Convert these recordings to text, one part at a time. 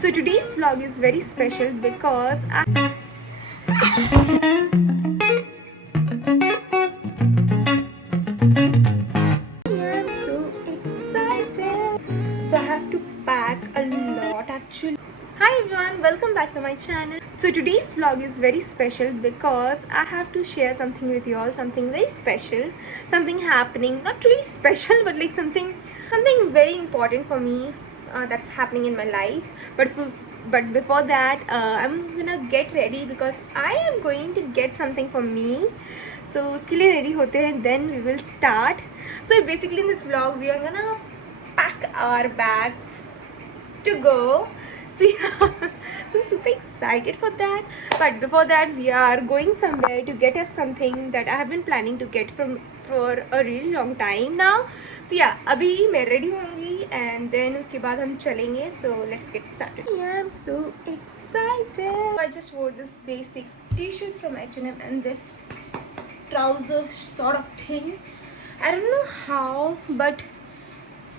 So today's vlog is very special because I am so excited. So I have to pack a lot actually. Hi everyone, welcome back to my channel. So today's vlog is very special because I have to share something with you all, something very special, something happening, not really special but like something very important for me that's happening in my life. But before that, I'm gonna get ready because I am going to get something for me. So उसके लिए ready होते हैं, then we will start. So basically in this vlog we are gonna pack our bag to go. So yeah, I'm super excited for that. But before that, we are going somewhere to get us something that I have been planning to get for a really long time now. So yeah, अभी मैं ready होंगी and then उसके बाद हम चलेंगे. So let's get started. I am so excited. I just wore this basic t-shirt from H&M and this trouser sort of thing. I don't know how, but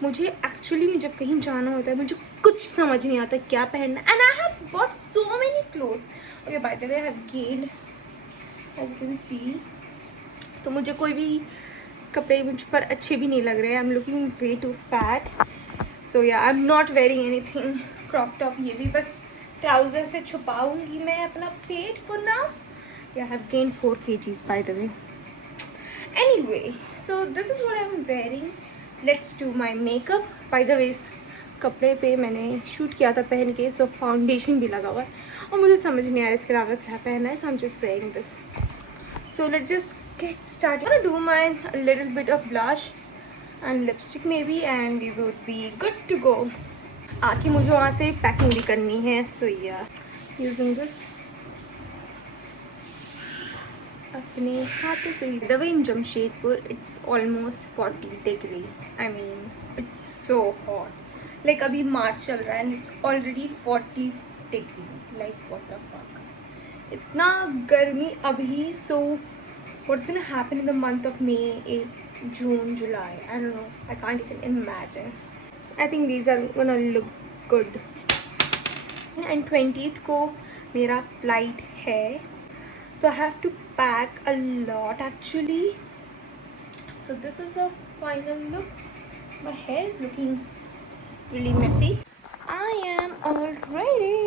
मुझे एक्चुअली में जब कहीं जाना होता है मुझे कुछ समझ नहीं आता क्या पहनना. And I have bought so many clothes. Okay, by the way I have gained as you can see. तो मुझे कोई भी कपड़े मुझ पर अच्छे भी नहीं लग रहे हैं. I am looking way too fat. So yeah I am not wearing anything crop top. ये भी बस ट्राउज़र से छुपाऊंगी मैं अपना पेट for now. Yeah I have gained 4 kgs by the way. Anyway, so this is what I am wearing. Let's do my makeup. By the way इस कपड़े पे मैंने शूट किया था पहन के, सो फाउंडेशन भी लगा हुआ है और मुझे समझ नहीं आ रहा इसके अलावा क्या पहनना है. So I am just wearing this. So let's just get started. Do my little bit of blush and lipstick maybe and we would be good to go. आके मुझे वहाँ से पैकिंग भी करनी है. सो या यूजिंग दिस अपने हाथों से. The way in Jamshedpur it's almost 40 degree. I mean it's so hot. Like अभी मार्च चल रहा है and it's already 40 degree. Like what the fuck, इतना गर्मी अभी. So what's gonna happen in the month of May, June, July, I don't know. I can't even imagine. I think these are gonna look good. And 20th को मेरा फ्लाइट है. So I have to pack a lot actually. So this is the final look. My hair is looking really messy. I am all ready.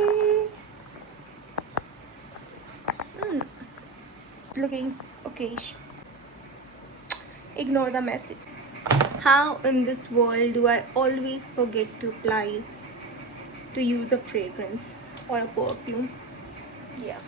Looking okay. Ignore the message. How in this world do I always forget to use a fragrance or a perfume? Yeah.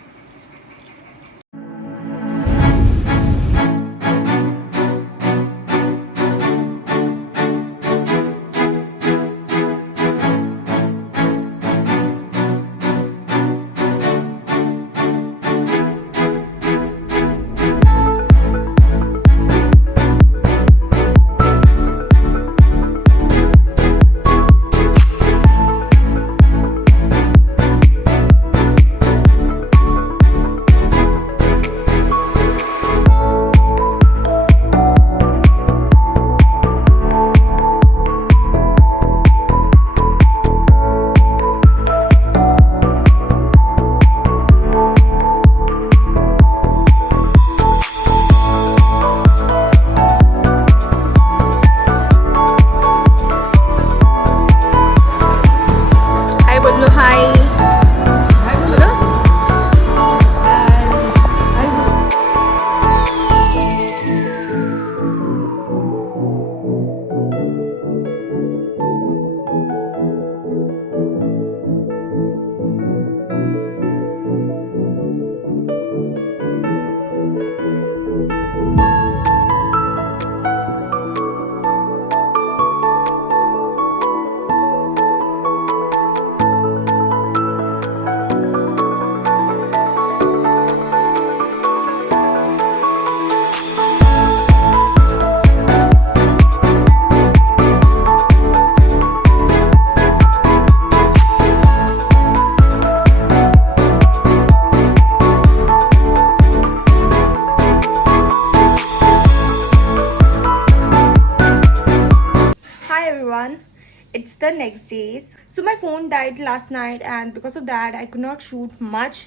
the next day. So my phone died last night, and because of that I could not shoot much.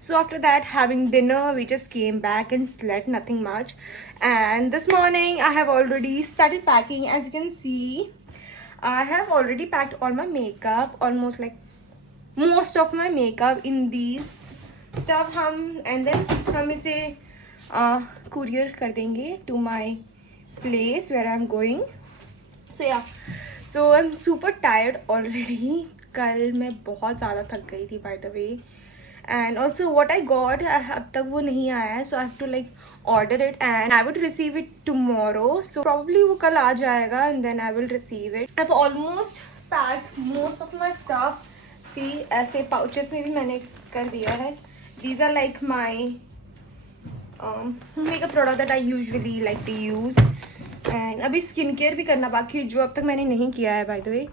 So after that, having dinner, we just came back and slept, nothing much. And this morning I have already started packing. As you can see, I have already packed all my makeup, almost like most of my makeup in these stuff. And then हम इसे courier कर देंगे to my place where I'm going. So yeah, so I'm super tired already. कल मैं बहुत ज़्यादा थक गई थी, by the way. And also what I got, अब तक वो नहीं आया है, so I have to like order it and I would receive it tomorrow. So probably वो कल आ जाएगा and then I will receive it. I've almost packed most of my stuff. See, ऐसे pouches में भी मैंने कर दिया है. These are like my makeup product that I usually like to use. And अभी स्किन केयर भी करना बाकी है, जो अब तक मैंने नहीं किया है, by the way.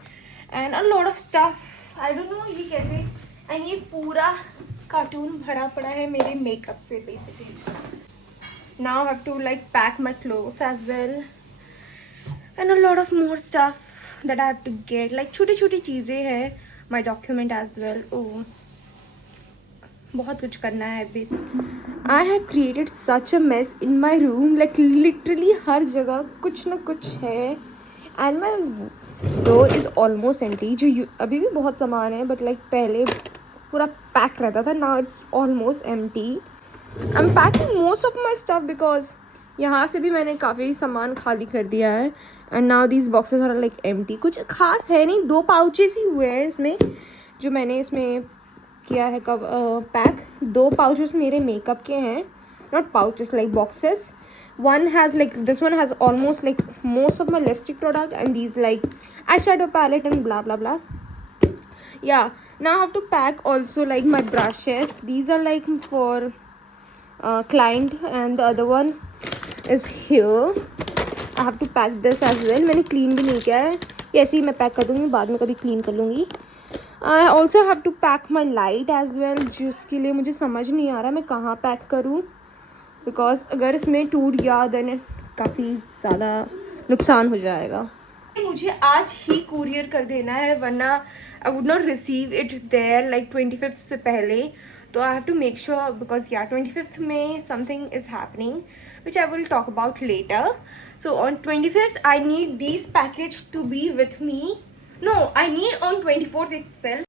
And a lot of stuff. I don't know ये कैसे. And ये पूरा कार्टून भरा पड़ा है मेरे मेकअप से basically. Now I have to like pack my clothes as well. And a lot of more stuff that I have to get. Like छोटी छोटी चीज़ें हैं. My document as well. Oh, बहुत कुछ करना है basically. I have created such a mess in my room. Like literally हर जगह कुछ ना कुछ है. And my door is almost empty. जो अभी भी बहुत सामान है, but like पहले पूरा पैक रहता था. Now it's almost empty. I'm packing most of my stuff because यहाँ से भी मैंने काफ़ी सामान खाली कर दिया है. And now these boxes are like empty. कुछ खास है नहीं, 2 pouches ही हुए हैं इसमें जो मैंने इसमें किया है कब पैक. 2 pouches मेरे मेकअप के हैं, not pouches, like boxes. One has like, this one has almost like most of my lipstick product, and these like eyeshadow palette and blah blah blah. Yeah, now I have to pack also like my brushes. These are like for client, and the other one is here. I have to pack this as well. मैंने clean भी नहीं किया है, ऐसे ही मैं पैक कर दूँगी, बाद में कभी clean कर लूँगी. I also have to pack my light as well, जिसके लिए मुझे समझ नहीं आ रहा मैं कहाँ पैक करूँ, because अगर इसमें टूट गया then काफ़ी ज़्यादा नुकसान हो जाएगा. मुझे आज ही कुरियर कर देना है, वरना I would not receive it there like 25th से पहले. तो I have to make sure, because yeah 25th में something is happening which I will talk about later. So on 25th I need this package to be with me. No, I need on 24th itself.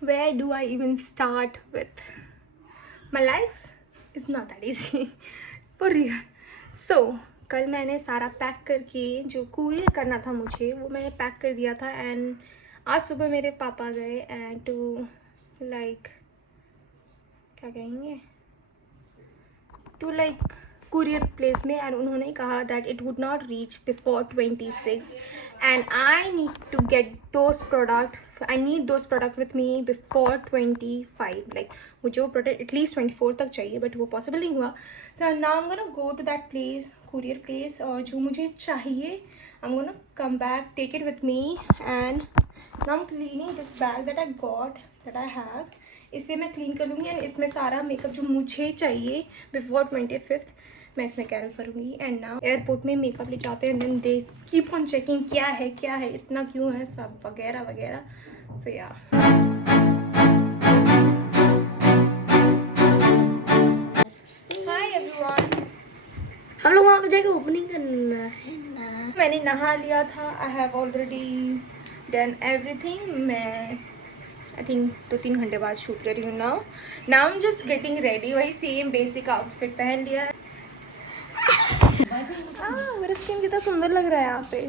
Where do I even start with? My life is not that easy for real. So कल मैंने सारा पैक करके जो कुरियर करना था मुझे वो मैंने पैक कर दिया था. एंड आज सुबह मेरे पापा गए एंड टू लाइक क्या कहेंगे, टू लाइक कुरियर प्लेस में, एंड उन्होंने कहा that it would not reach before 26 and I need to get those product. I need those product with me before 25. Like मुझे वो प्रोडक्ट एटलीस्ट 24 तक चाहिए, बट वो पॉसिबल नहीं हुआ. So now I am gonna go to that place, courier place, और जो मुझे चाहिए I am gonna come back, take it with me. And now I am cleaning this bag that I got, that I have. इसे मैं क्लीन कर लूँगी एंड इसमें सारा मेकअप जो मुझे चाहिए बिफोर 25th मैं इसमें कैरी करूँगी. एंड नाउ एयरपोर्ट में मेकअप ले जाते हैं, then they keep on checking क्या है इतना क्यों है सब वगैरह वगैरह. सो या हाय एवरीवन, हम लोग वहाँ पे जाके ओपनिंग करना है ना. मैंने नहा लिया था, I have already done everything. मैं आई थिंक 2-3 घंटे बाद शूट कर रही हूँ. Now I am just getting ready. वही सेम बेसिक आउटफिट पहन लिया है. मेरा स्किन कितना सुंदर लग रहा है यहाँ पे.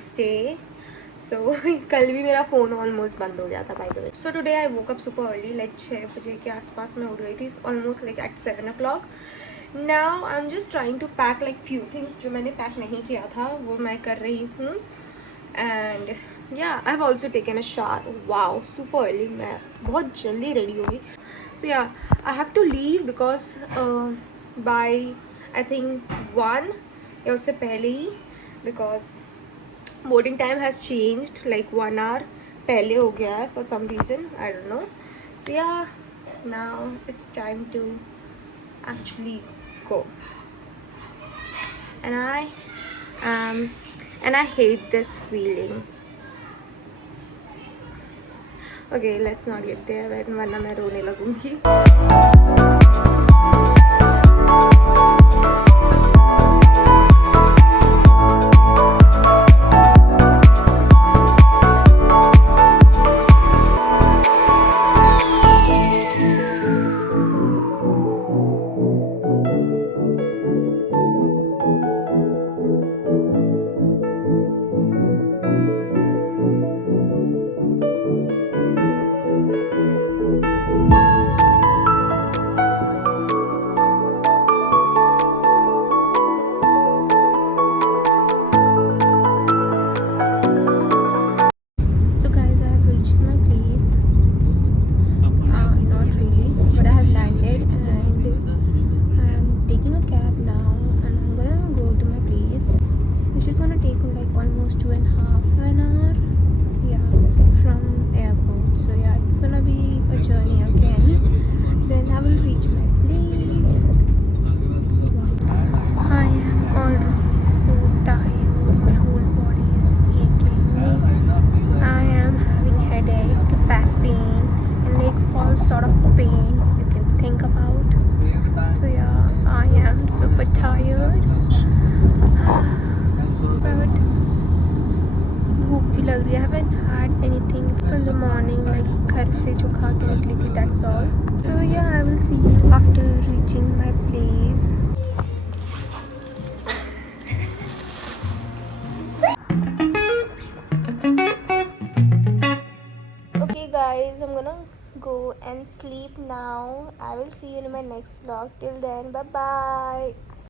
Next day. सो कल भी मेरा फ़ोन ऑलमोस्ट बंद हो गया था by the way. So today I woke up super early, like 6 बजे के आसपास मैं उठ गई थी, almost like at 7 o'clock. Now I am just trying to pack like few things जो मैंने पैक नहीं किया था वो मैं कर रही हूँ. And yeah I have also taken a shower. Wow super early, मैं बहुत जल्दी रेडी हो गई. So yeah I have to leave because by I think 1 या उससे पहले ही, because boarding time has changed like 1 hour पहले हो गया है for some reason, I don't know. So yeah, now it's time to actually go. And I hate this feeling. Okay, let's not get there वरना मैं रोने लगूंगी. Sort of pain you can think about. So yeah, I am super tired. But भूख भी लग रही है. I haven't had anything from the morning, like घर से जो खा के निकली थी, that's all. So yeah, I will see you after reaching my place. Okay guys, I'm gonna go and sleep now. I will see you in my next vlog. Till then, bye bye.